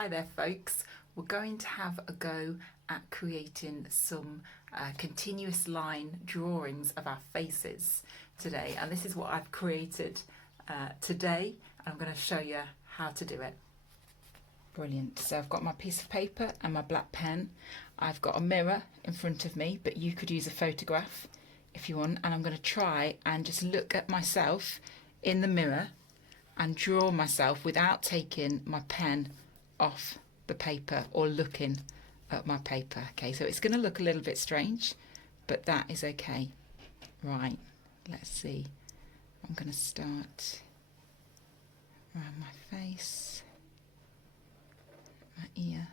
Hi there folks, we're going to have a go at creating some continuous line drawings of our faces today, and this is what I've created today, and I'm going to show you how to do it. Brilliant. So I've got my piece of paper and my black pen. I've got a mirror in front of me, but you could use a photograph if you want, and I'm going to try and just look at myself in the mirror and draw myself without taking my pen off the paper or looking at my paper. Okay, so it's going to look a little bit strange, but that is okay. Right, let's see. I'm going to start around my face, my ear.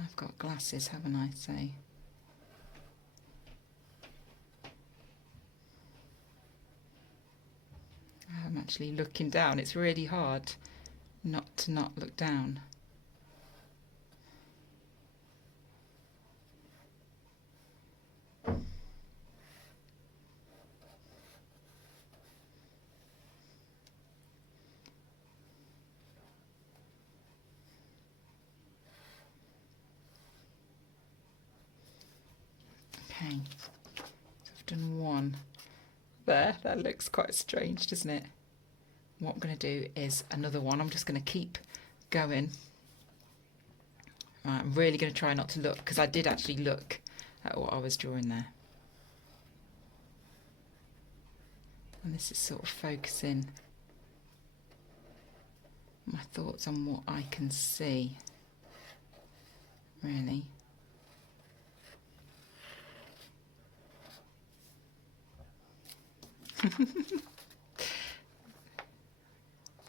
I've got glasses, haven't I? So I'm actually looking down. It's really hard not to not look down. Okay, so I've done one there. That looks quite strange, doesn't it? What I'm going to do is another one. I'm just going to keep going. Right, I'm really going to try not to look, because I did actually look at what I was drawing there. And this is sort of focusing my thoughts on what I can see, really.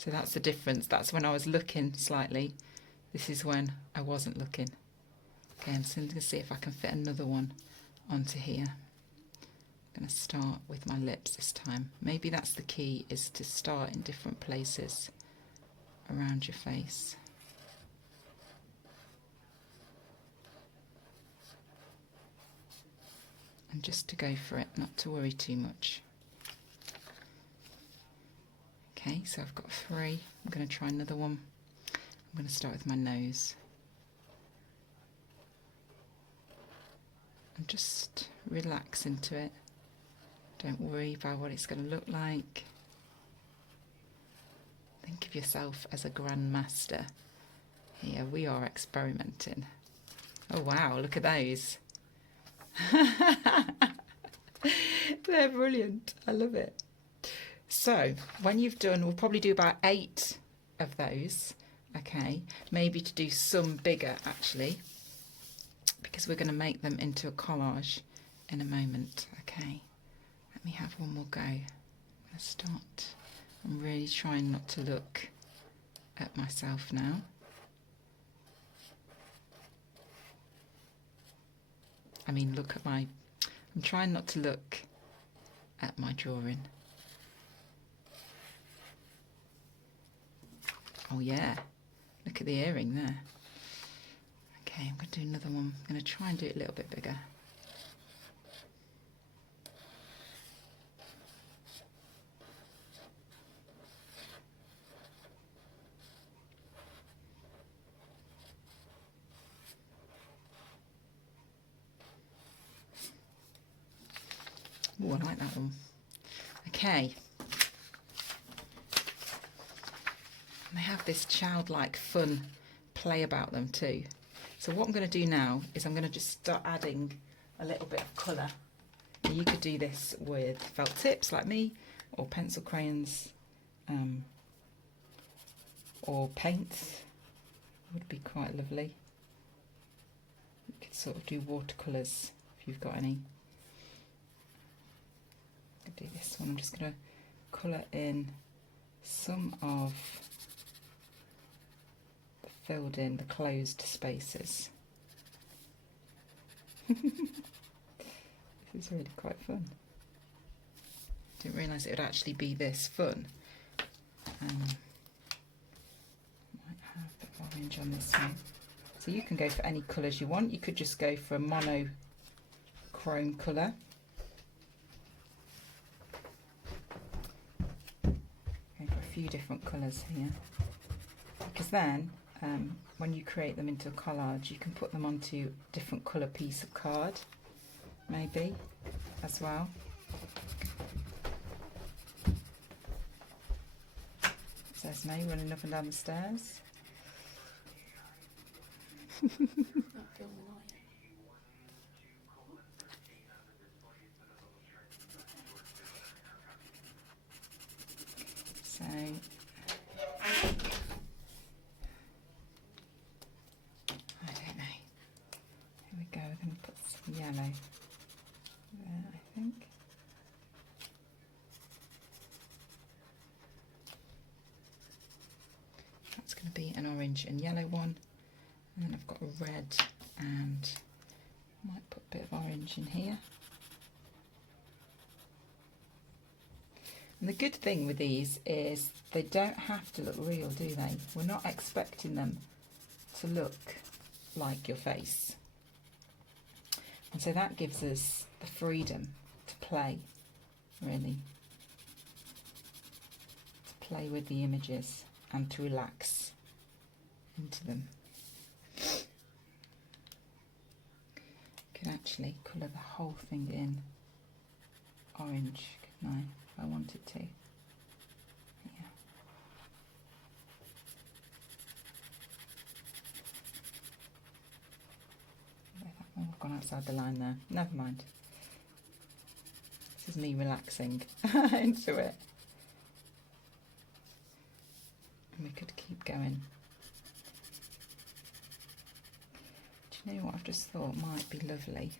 So that's the difference. That's when I was looking slightly. This is when I wasn't looking. Okay, I'm just going to see if I can fit another one onto here. I'm going to start with my lips this time. Maybe that's the key, is to start in different places around your face. And just to go for it, not to worry too much. Okay, so I've got 3. I'm going to try another one. I'm going to start with my nose. And just relax into it. Don't worry about what it's going to look like. Think of yourself as a grandmaster. Here we are experimenting. Oh wow, look at those. They're brilliant. I love it. So when you've done, we'll probably do about 8 of those. Okay, maybe to do some bigger actually, because we're going to make them into a collage in a moment. Okay, let me have one more go. I'm going to start. I'm really trying not to look at myself now. I mean, look at my, I'm trying not to look at my drawing. Oh yeah, look at the earring there. Okay, I'm going to do another one. I'm going to try and do it a little bit bigger. Oh, I like that one. Okay. They have this childlike fun play about them too. So what I'm going to do now is I'm going to just start adding a little bit of colour. You could do this with felt tips like me, or pencil crayons, or paints would be quite lovely. You could sort of do watercolours if you've got any. I'll do this one. I'm just going to colour in some of filled in the closed spaces. This is really quite fun. Didn't realise it would actually be this fun. Might have a bit of orange on this one. So you can go for any colours you want. You could just go for a monochrome colour. Go for a few few different colours here, because then when you create them into a collage, you can put them onto a different colour piece of card, maybe, as well. There's May running up and down the stairs. So I don't know. Here we go. We're going to put some yellow there, I think. That's going to be an orange and yellow one, and then I've got a red, and might put a bit of orange in here. And the good thing with these is they don't have to look real, do they? We're not expecting them to look like your face. And so that gives us the freedom to play, really. To play with the images and to relax into them. Could actually colour the whole thing in orange, couldn't I? I wanted to. Yeah. Oh, I've gone outside the line there. Never mind. This is me relaxing into it. And we could keep going. Do you know what I've just thought might be lovely?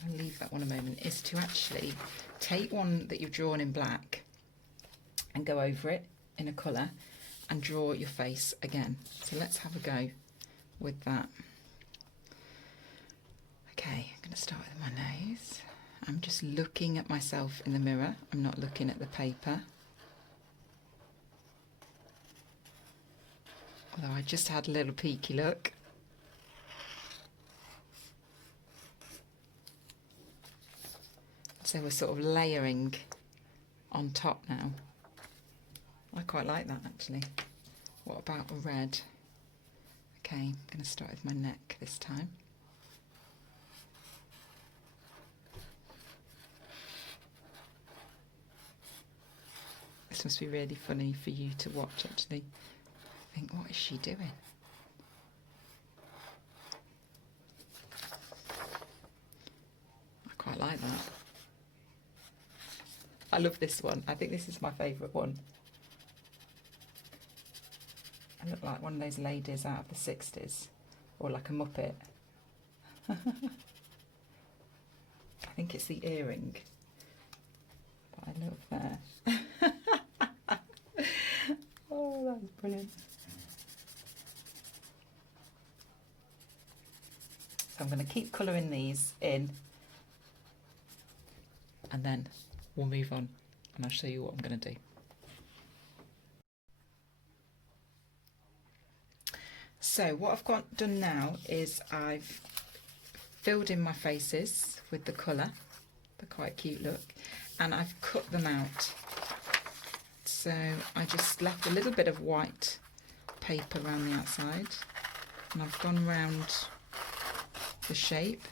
I'm going to leave that one a moment, is to actually take one that you've drawn in black and go over it in a colour and draw your face again. So let's have a go with that. Okay, I'm going to start with my nose. I'm just looking at myself in the mirror. I'm not looking at the paper. Although I just had a little peeky look. So we're sort of layering on top now. I quite like that actually. What about a red? Okay, I'm going to start with my neck this time. This must be really funny for you to watch actually. Think, what is she doing? I quite like that. I love this one. I think this is my favourite one. I look like one of those ladies out of the 60s, or like a Muppet. I think it's the earring, but I love that. Oh, that's brilliant. So I'm going to keep colouring these in, and then we'll move on and I'll show you what I'm going to do. So what I've done now is I've filled in my faces with the colour, the quite cute look, and I've cut them out. So I just left a little bit of white paper around the outside, and I've gone round the shape.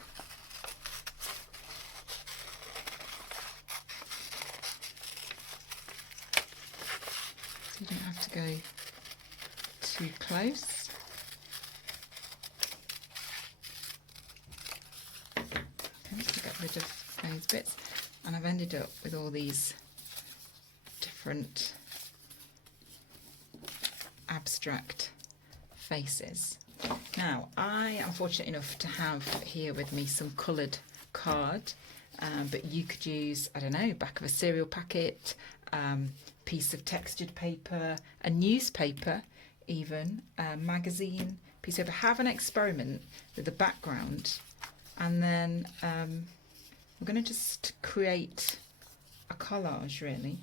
You don't have to go too close. Okay, to get rid of those bits, and I've ended up with all these different abstract faces. Now, I am fortunate enough to have here with me some coloured card, but you could use, I don't know, back of a cereal packet, piece of textured paper, a newspaper even, a magazine, piece of paper. Have an experiment with the background, and then we're going to just create a collage really.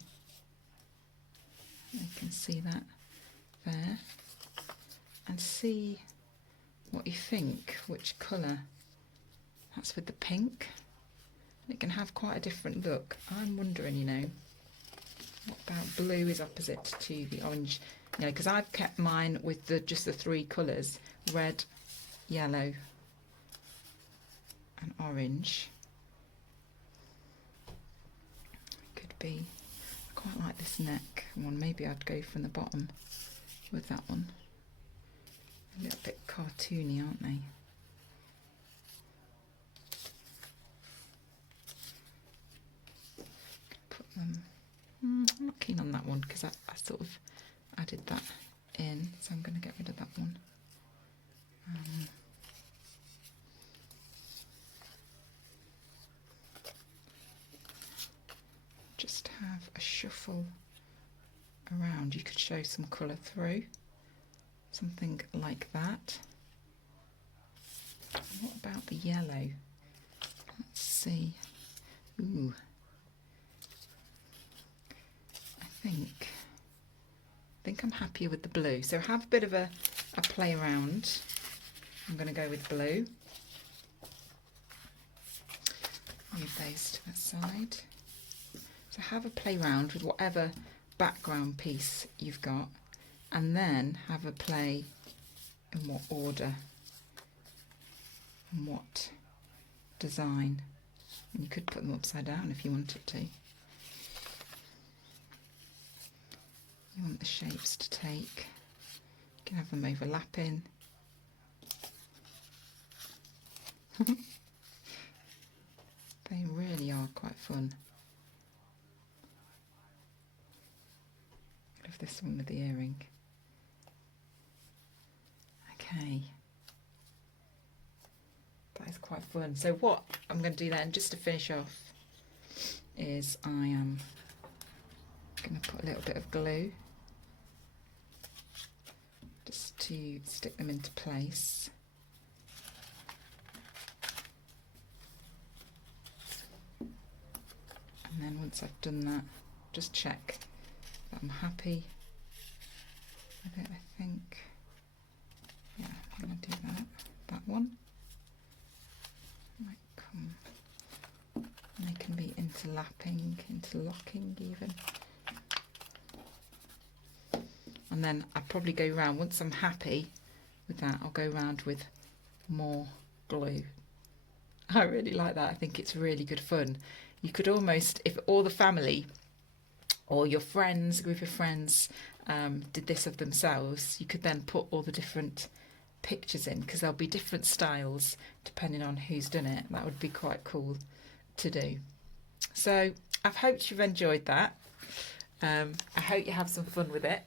You can see that there, and see what you think, which colour. That's with the pink. It can have quite a different look. I'm wondering, you know, what about blue is opposite to the orange? You know, because I've kept mine with just the 3 colours, red, yellow and orange. Could be, I quite like this neck one. Maybe I'd go from the bottom with that one. A little bit cartoony, aren't they? Put them. I'm not keen on that one because I sort of added that in, so I'm going to get rid of that one. Just have a shuffle around. You could show some colour through, something like that. What about the yellow? Let's see. Ooh, I think I'm happier with the blue. So have a bit of a play around. I'm going to go with blue. Move those to the side. So have a play around with whatever background piece you've got, and then have a play in what order and what design. And you could put them upside down if you wanted to. You want the shapes to take. You can have them overlapping. They really are quite fun. I love this one with the earring. Okay. That is quite fun. So what I'm going to do then, just to finish off, is I am going to put a little bit of glue just to stick them into place. And then once I've done that, just check that I'm happy with it, I think. Yeah, I'm going to do that one. Might come, and they can be interlocking even. And then I'll probably go round, once I'm happy with that, I'll go round with more glue. I really like that. I think it's really good fun. You could almost, if all the family or your friends, group of friends, did this of themselves, you could then put all the different pictures in, because there'll be different styles depending on who's done it. That would be quite cool to do. So I've hoped you've enjoyed that. I hope you have some fun with it,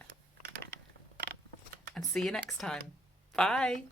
and see you next time. Bye.